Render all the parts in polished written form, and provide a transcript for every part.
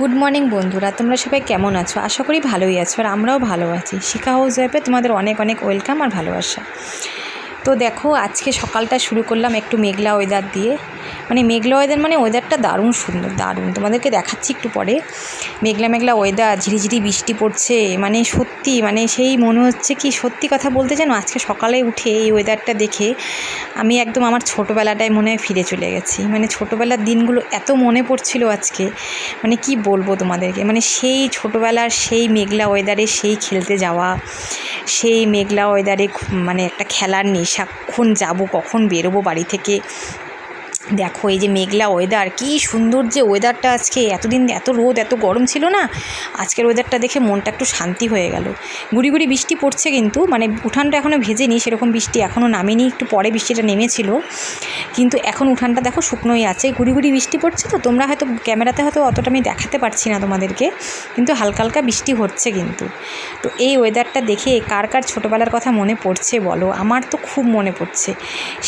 Good morning বন্ধুরা, তোমরা সবাই কেমন আছো? আশা করি ভালোই আছো, আর আমরাও ভালো আছি। শিখা হাউস ওয়াইফে তোমাদের অনেক অনেক ওয়েলকাম আর ভালোবাসা। তো দেখো, আজকে সকালটা শুরু করলাম একটু মেঘলা ওয়েদার দিয়ে। মেঘলা ওয়েদার ওয়েদারটা দারুণ সুন্দর, দারুণ। তোমাদেরকে দেখাচ্ছি একটু পরে। মেঘলা মেঘলা ওয়েদার, ঝিরিঝিরি বৃষ্টি পড়ছে। সত্যি সেই মনে হচ্ছে কি, সত্যি কথা বলতে জানো, আজকে সকালে উঠে এই ওয়েদারটা দেখে আমি একদম আমার ছোটোবেলাটায় মনে হয় ফিরে চলে গেছি। ছোটোবেলার দিনগুলো এত মনে পড়ছিল আজকে, কি বলবো তোমাদেরকে। সেই ছোটোবেলার সেই মেঘলা ওয়েদারে সেই খেলতে যাওয়া, সেই মেঘলা ওয়েদারে একটা খেলার নেশা, কখন যাবো, কখন বেরোবো বাড়ি থেকে। দেখো এই যে মেঘলা ওয়েদার, কী সুন্দর যে ওয়েদারটা আজকে। এতদিন এত রোদ এত গরম ছিল না, আজকের ওয়েদারটা দেখে মনটা একটু শান্তি হয়ে গেল। গুড়ি গুড়ি বৃষ্টি পড়ছে, কিন্তু উঠানটা এখনও ভেজেনি, সেরকম বৃষ্টি এখনও নামেনি। একটু পরে বৃষ্টিটা নেমেছিল, কিন্তু এখন উঠানটা দেখো শুকনোই আছে। গুড়ি গুড়ি বৃষ্টি পড়ছে, তো তোমরা হয়তো ক্যামেরাতে হয়তো অতটা আমি দেখাতে পারছি না তোমাদেরকে, কিন্তু হালকা হালকা বৃষ্টি হচ্ছে কিন্তু। তো এই ওয়েদারটা দেখে কার কার ছোটোবেলার কথা মনে পড়ছে বলো? আমার তো খুব মনে পড়ছে।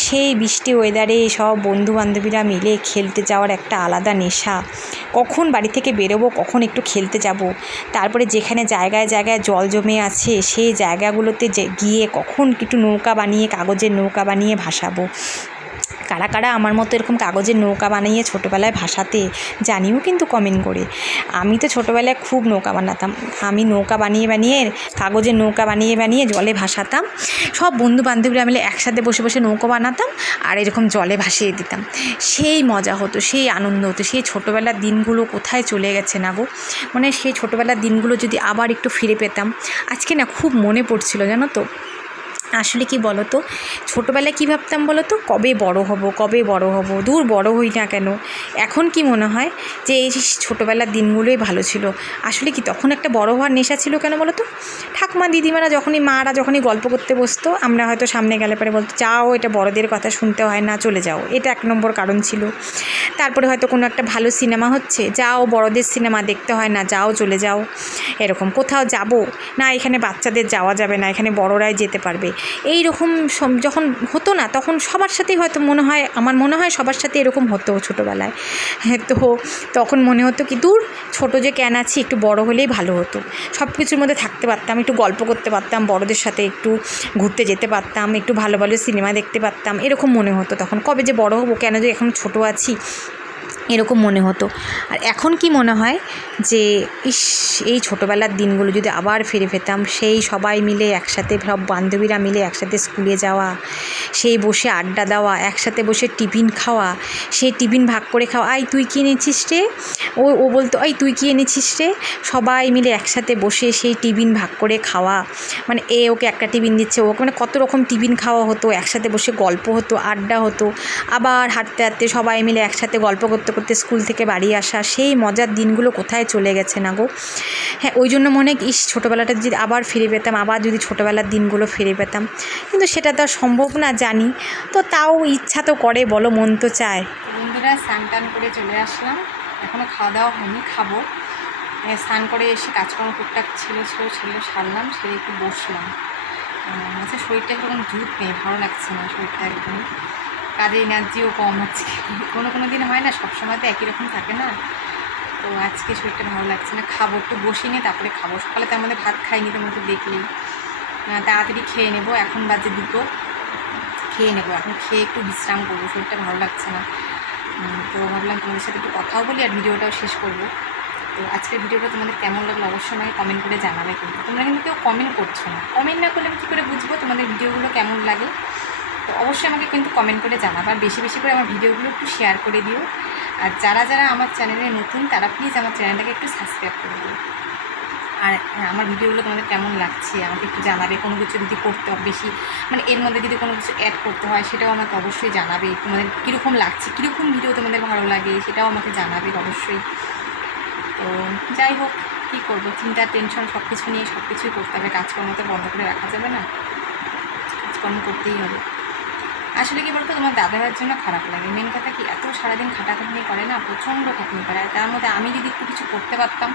সেই বৃষ্টি ওয়েদারে সব বন্ধু বান্ধবীরা মিলে খেলতে যাওয়ার একটা আলাদা নেশা। কখন বাড়ি থেকে বেরোবো, কখন একটু খেলতে যাব, তারপরে যেখানে জায়গায় জায়গায় জল জমে আছে সেই জায়গাগুলোতে গিয়ে কখন একটু নৌকা বানিয়ে, কাগজের নৌকা বানিয়ে ভাসাবো। কারা কারা আমার মতো এরকম কাগজের নৌকা বানিয়ে ছোটোবেলায় ভাসাতে জানিও কিন্তু কমেন্ট করে। আমি তো ছোটোবেলায় খুব নৌকা বানাতাম। আমি নৌকা বানিয়ে বানিয়ে, কাগজের নৌকা বানিয়ে বানিয়ে জলে ভাসাতাম। সব বন্ধু বান্ধবীরা মিলে একসাথে বসে বসে নৌকা বানাতাম আর এরকম জলে ভাসিয়ে দিতাম। সেই মজা হতো, সেই আনন্দ হতো। সেই ছোটোবেলার দিনগুলো কোথায় চলে গেছে না গো। সেই ছোটোবেলার দিনগুলো যদি আবার একটু ফিরে পেতাম। আজকে না খুব মনে পড়ছিল, জানো তো। আসলে কি বলো তো, ছোটোবেলায় কী ভাবতাম বলো তো, কবে বড় হব, কবে বড় হব। দূর বড় হই না কেন। এখন কি মনে হয় যে এই ছোটোবেলার দিনগুলোই ভালো ছিল। আসলে কি তখন একটা বড় হওয়ার নেশা ছিল কেন বলো তো। ঠাকুমা দিদিমারা মারা যখনই গল্প করতে বসতো, আমরা হয়তো সামনে গেলে পরে বলতো, যাও, এটা বড়দের কথা শুনতে হয় না, চলে যাও। এটা এক নম্বর কারণ ছিল। তারপরে হয়তো কোনো একটা ভালো সিনেমা হচ্ছে, যাও, বড়দের সিনেমা দেখতে হয় না, যাও, চলে যাও। এরকম কোথাও যাব না, এখানে বাচ্চাদের যাওয়া যাবে না, এখানে বড়রাই যেতে পারবে। এই রকম যখন হতো না, তখন সবার সাথেই হয়তো আমার মনে হয় সবার সাথে এরকম হতো ছোটোবেলায়। তো তখন মনে হতো কি, দূর, ছোটো যে কেন আছি, একটু বড় হলেই ভালো হতো। সব কিছুর মধ্যে থাকতে পারতাম, একটু গল্প করতে পারতাম, বড়দের সাথে একটু ঘুরতে যেতে পারতাম, একটু ভালো ভালো সিনেমা দেখতে পারতাম। এরকম মনে হতো তখন, কবে যে বড় হবো, কেন যে এখন ছোটো আছি, এরকম মনে হতো। আর এখন কি মনে হয় যে ইস, এই ছোটোবেলার দিনগুলো যদি আবার ফিরে পেতাম। সেই সবাই মিলে একসাথে, সব বান্ধবীরা মিলে একসাথে স্কুলে যাওয়া, সেই বসে আড্ডা দেওয়া, একসাথে বসে টিফিন খাওয়া, সেই টিফিন ভাগ করে খাওয়া। আই তুই কী এনেছিস রে, ও বলতো, আই তুই কী এনেছিস রে। সবাই মিলে একসাথে বসে সেই টিফিন ভাগ করে খাওয়া। এ ওকে একটা টিফিন দিচ্ছে, ওকে, কত রকম টিফিন খাওয়া হতো। একসাথে বসে গল্প হতো, আড্ডা হতো। আবার হাঁটতে হাঁটতে সবাই মিলে একসাথে গল্প করতে করতে স্কুল থেকে বাড়ি আসা। সেই মজার দিনগুলো কোথায় চলে গেছে না গো। হ্যাঁ, ওই জন্য মনে হয় ইস, ছোটোবেলাটা যদি আবার ফিরে পেতাম, আবার যদি ছোটোবেলার দিনগুলো ফিরে পেতাম। কিন্তু সেটা তো আর সম্ভব না, জানি। তো তাও ইচ্ছা তো করে, বলো, মন তো চায়। বন্ধুরা, স্নান টান করে চলে আসলাম। এখনও খাওয়া দাওয়া হয়নি, খাবো। স্নান করে এসে কাজকর্ম টুকটাক ছিল সারলাম, সেরে একটু বসলাম। আচ্ছা, শরীরটা একরকম জুত নেই, ভালো লাগছে না শরীরটা একদমই। কাজে এনার্জিও কম আজকে। কোনো দিন হয় না, সবসময় তো একই রকম থাকে না। তো আজকে শরীরটা ভালো লাগছে না। খাবো, একটু বসে নিয়ে তারপরে খাবো। সকালে তার মধ্যে ভাত খাইনি, তোমার তো দেখলেই। তাড়াতাড়ি খেয়ে নেবো, এখন বাজে 2টো। খেয়ে নেবো, এখন খেয়ে একটু বিশ্রাম করবো, শরীরটা ভালো লাগছে না। তো ভাবলাম তোমাদের সাথে একটু কথাও বলি আর ভিডিওটাও শেষ করবো। তো আজকের ভিডিওটা তোমাদের কেমন লাগলো অবশ্যই আমাকে কমেন্ট করে জানাবে। কিন্তু তোমরা কিন্তু কেউ কমেন্ট করছো না। কমেন্ট না করলে আমি কী করে বুঝবো তোমাদের ভিডিওগুলো কেমন লাগে? তো অবশ্যই আমাকে কিন্তু কমেন্ট করে জানাবে। আর বেশি বেশি করে আমার ভিডিওগুলো একটু শেয়ার করে দিও। আর যারা যারা আমার চ্যানেলে নতুন, তারা প্লিজ আমার চ্যানেলটাকে একটু সাবস্ক্রাইব করে দিও। আর আমার ভিডিওগুলো তোমাদের কেমন লাগছে আমাকে একটু জানাবে। কোনো কিছু যদি করতে হবে বেশি, এর মধ্যে যদি কোনো কিছু অ্যাড করতে হয়, সেটাও আমাকে অবশ্যই জানাবে। তোমাদের কীরকম লাগছে, কীরকম ভিডিও তোমাদের ভালো লাগে, সেটাও আমাকে জানাবে অবশ্যই। তো যাই হোক, কী করবো, চিন্তা টেনশন সব কিছু নিয়ে সব কিছুই করতে হবে। কাজকর্ম তো বন্ধ করে রাখা যাবে না, কাজকর্ম করতেই হবে। আসলে কী বলতো, তোমার দাদাভাইয়ের জন্য খারাপ লাগে। মেন কথা কি, এত সারাদিন খাটাখাটনি করে না, প্রচণ্ড খাটনি করে। আর তার মধ্যে আমি যদি একটু কিছু করতে পারতাম,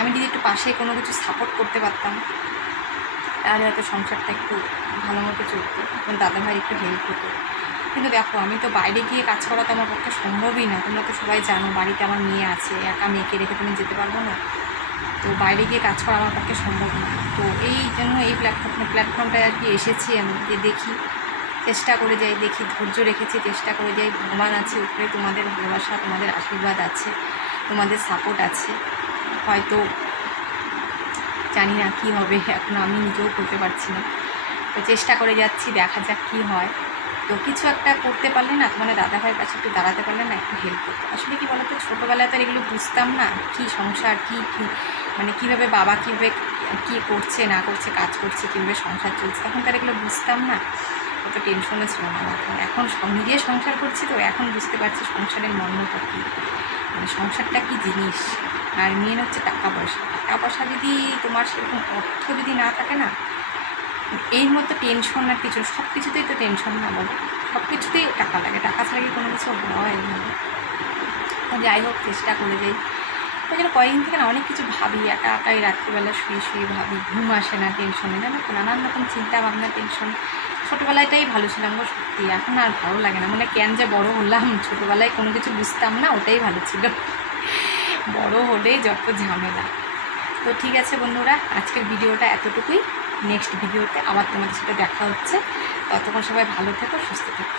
আমি যদি একটু পাশে কোনো কিছু সাপোর্ট করতে পারতাম, তাহলে হয়তো সংসারটা একটু ভালো মতো চলতো, এবং দাদাভাই একটু হেল্প হতো। কিন্তু দেখো আমি তো বাইরে গিয়ে কাজ করা তো আমার পক্ষে সম্ভবই না, তোমরা তো সবাই জানো বাড়িতে আমার মেয়ে আছে, একা মেয়েকে রেখে তুমি যেতে পারবো না, তো বাইরে গিয়ে কাজ করা আমার পক্ষে সম্ভব না। তো এই জন্য এই প্ল্যাটফর্মটায় আর কি এসেছি আমি, যে দেখি, চেষ্টা করে যাই, দেখি, ধৈর্য রেখেছি, চেষ্টা করে যাই, ভগবান আছে উপরে, তোমাদের ভালোবাসা, তোমাদের আশীর্বাদ আছে, তোমাদের সাপোর্ট আছে, হয়তো জানি না কী হবে, এখন আমি নিজেও করতে পারছি না, তো চেষ্টা করে যাচ্ছি, দেখা যাক কী হয়। তো কিছু একটা করতে পারলে না, তোমাদের দাদাভাইয়ের পাশে একটু দাঁড়াতে পারলে না, একটু হেল্প করতে। আসলে কী বলতো, ছোটোবেলায় তো এগুলো বুঝতাম না, কী সংসার, কী মানে কীভাবে বাবা কীভাবে কী করছে না করছে, কাজ করছে, কীভাবে সংসার চলছে, তখন তার এগুলো বুঝতাম না, অত টেনশনে ছিল না মাথায়। এখন নিজে সংসার করছি তো এখন বুঝতে পারছি সংসারের মর্মটা কী, মানে সংসারটা কী জিনিস। আর মেন হচ্ছে টাকা পয়সা। টাকা পয়সা যদি তোমার সেরকম অর্থ যদি না থাকে না, এর মধ্যে টেনশন আর কিছু, সব কিছুতেই তো টেনশন না বলো, সব কিছুতেই টাকা লাগে, টাকা ছাড়া কি কোনো কিছু হয় না। যাই হোক, চেষ্টা করে যাই। ওই জন্য কয়েকদিন থেকে না অনেক কিছু ভাবি, একা একাই রাত্রিবেলা শুয়ে শুয়ে ভাবি, ঘুম আসে না টেনশনে, জানো তো, নানান রকম চিন্তা ভাবনা, টেনশন। ছোটোবেলাটাই ভালো ছিলাম গো সত্যি, এখন আর ভালো লাগে না, মানে কেন যে বড় হলাম, ছোটোবেলায় কোনো কিছু বুঝতাম না, ওটাই ভালো ছিল, বড় হলেই যত ঝামেলা। তো ঠিক আছে বন্ধুরা, আজকের ভিডিওটা এতটুকুই। নেক্সট ভিডিওতে আবার তোমাদের সাথে দেখা হচ্ছে, ততক্ষণ সবাই ভালো থেকো, সুস্থ থেকো।